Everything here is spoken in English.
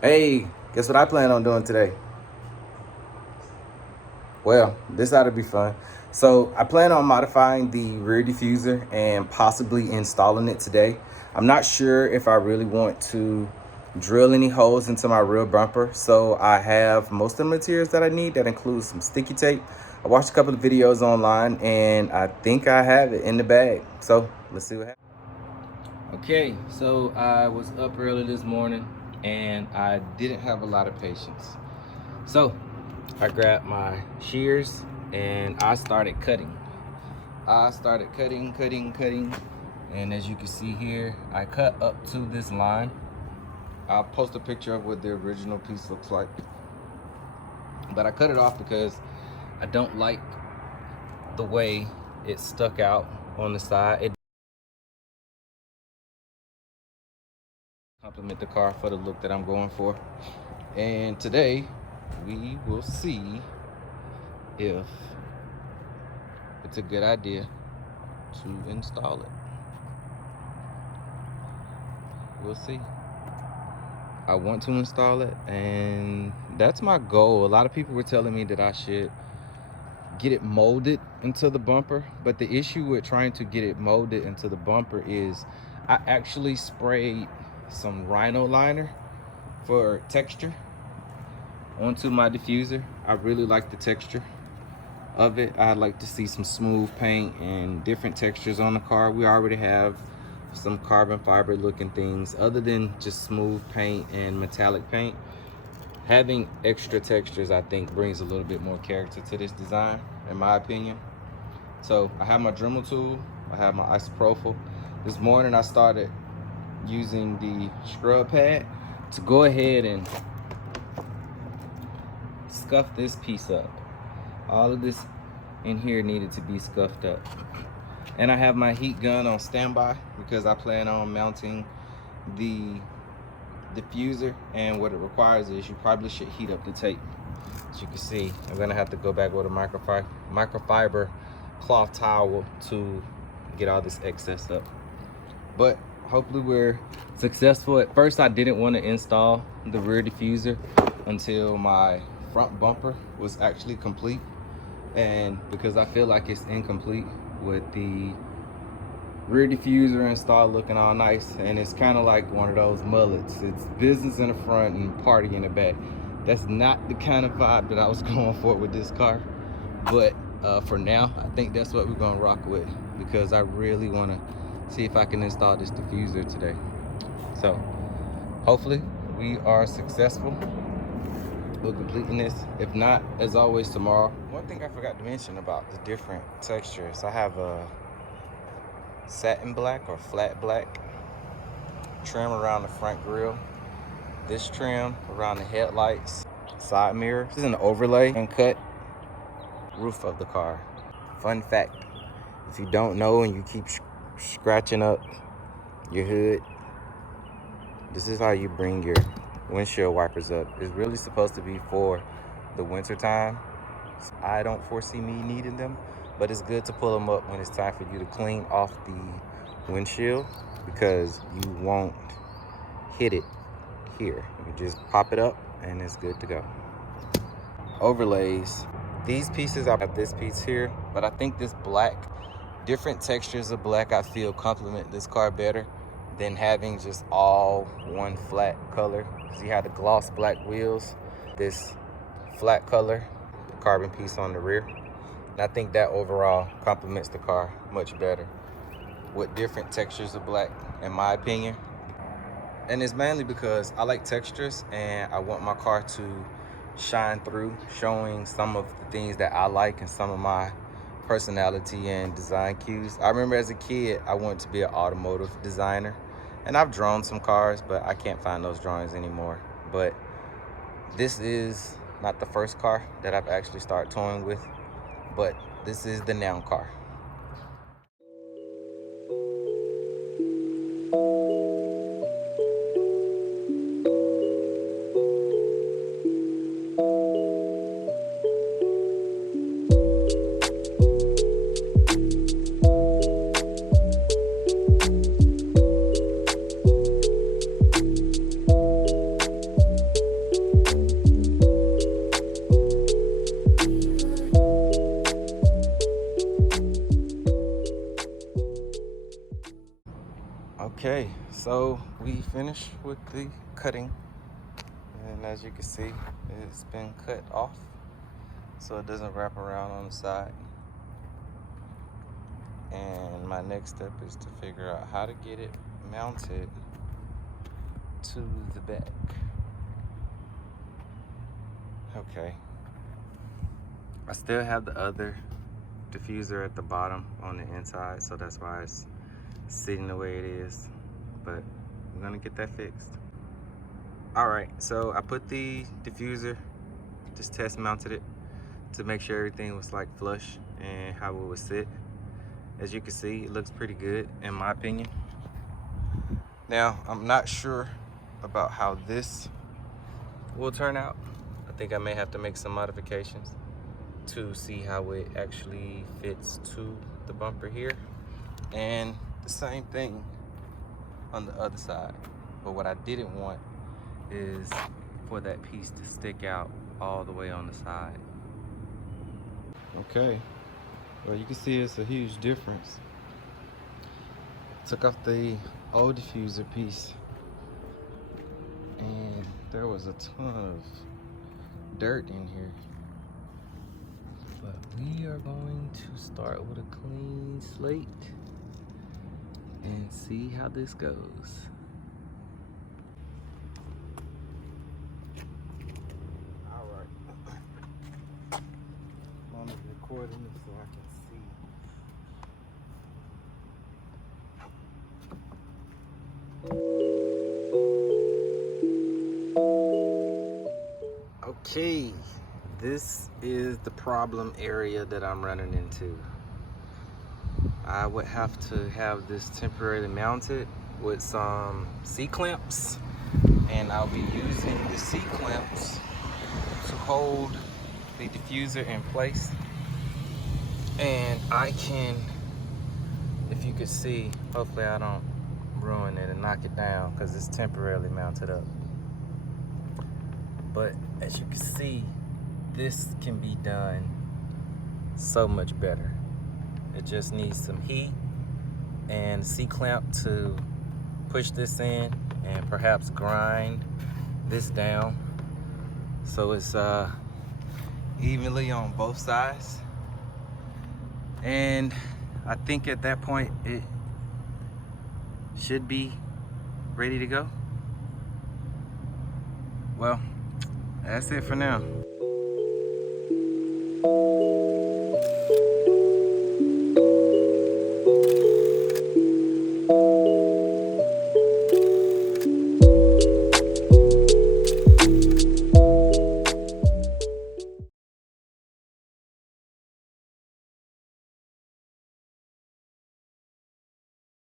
Hey, guess what I plan on doing today? Well, this ought to be fun. So I plan on modifying the rear diffuser and possibly installing it today. I'm not sure if I really want to drill any holes into my rear bumper. So I have most of the materials that I need. That includes some sticky tape. I watched a couple of videos online and I think I have it in the bag. So let's see what happens. Okay, so I was up early this morning and I didn't have a lot of patience. So I grabbed my shears and I started cutting. Cutting. And as you can see here, I cut up to this line. I'll post a picture of what the original piece looks like. But I cut it off because I don't like the way it stuck out on the side. It complement the car for the look that I'm going for. And today we will see if it's a good idea to install it. We'll see. I want to install it, and that's my goal. A lot of people were telling me that I should get it molded into the bumper, but the issue with trying to get it molded into the bumper is I actually sprayed some rhino liner for texture onto my diffuser. I really like the texture of it. I'd like to see some smooth paint and different textures on the car. We already have some carbon fiber looking things other than just smooth paint and metallic paint. Having extra textures, I think, brings a little bit more character to this design, in my opinion. So I have my Dremel tool, I have my isopropyl. This morning I started using the scrub pad to go ahead and scuff this piece up. All of this in here needed to be scuffed up. And I have my heat gun on standby because I plan on mounting the diffuser, and what it requires is you probably should heat up the tape. As you can see, I'm gonna have to go back with a microfiber cloth towel to get all this excess up. But hopefully we're successful. At first I didn't want to install the rear diffuser until my front bumper was actually complete, and because I feel like it's incomplete with the rear diffuser installed looking all nice, and it's kind of like one of those mullets. It's business in the front and party in the back. That's not the kind of vibe that I was going for with this car, but for now I think that's what we're gonna rock with, because I really want to see if I can install this diffuser today. So hopefully we are successful with completing this. If not, as always, tomorrow. One thing I forgot to mention about the different textures, I have a satin black or flat black trim around the front grille, this trim around the headlights, side mirror. This is an overlay and cut roof of the car. Fun fact, if you don't know and you keep scratching up your hood, this is how you bring your windshield wipers up. It's really supposed to be for the winter time. I don't foresee me needing them, but it's good to pull them up when it's time for you to clean off the windshield, because you won't hit it here. You just pop it up and it's good to go. Overlays. These pieces, I have this piece here, but I think this black, different textures of black, I feel complement this car better than having just all one flat color. See how the gloss black wheels, this flat color, the carbon piece on the rear. And I think that overall complements the car much better with different textures of black, in my opinion. And it's mainly because I like textures and I want my car to shine through, showing some of the things that I like and some of my personality and design cues. I remember as a kid, I wanted to be an automotive designer, and I've drawn some cars, but I can't find those drawings anymore. But this is not the first car that I've actually started toying with, but this is the noun car. So we finished with the cutting, and as you can see, it's been cut off so it doesn't wrap around on the side. And my next step is to figure out how to get it mounted to the back. Okay, I still have the other diffuser at the bottom on the inside, so that's why it's sitting the way it is, but I'm gonna get that fixed. All right, so I put the diffuser, just test mounted it to make sure everything was like flush and how it would sit. As you can see, it looks pretty good in my opinion. Now, I'm not sure about how this will turn out. I think I may have to make some modifications to see how it actually fits to the bumper here. And the same thing on the other side. But what I didn't want is for that piece to stick out all the way on the side. Okay, well, you can see it's a huge difference. Took off the old diffuser piece and there was a ton of dirt in here. But we are going to start with a clean slate and see how this goes. All right. I'm recording it so I can see. Okay, this is the problem area that I'm running into. I would have to have this temporarily mounted with some C-clamps, and I'll be using the C-clamps to hold the diffuser in place. And I can, if you could see, hopefully I don't ruin it and knock it down because it's temporarily mounted up. But as you can see, this can be done so much better. It just needs some heat and C-clamp to push this in and perhaps grind this down so it's evenly on both sides. And I think at that point it should be ready to go. Well, that's it for now.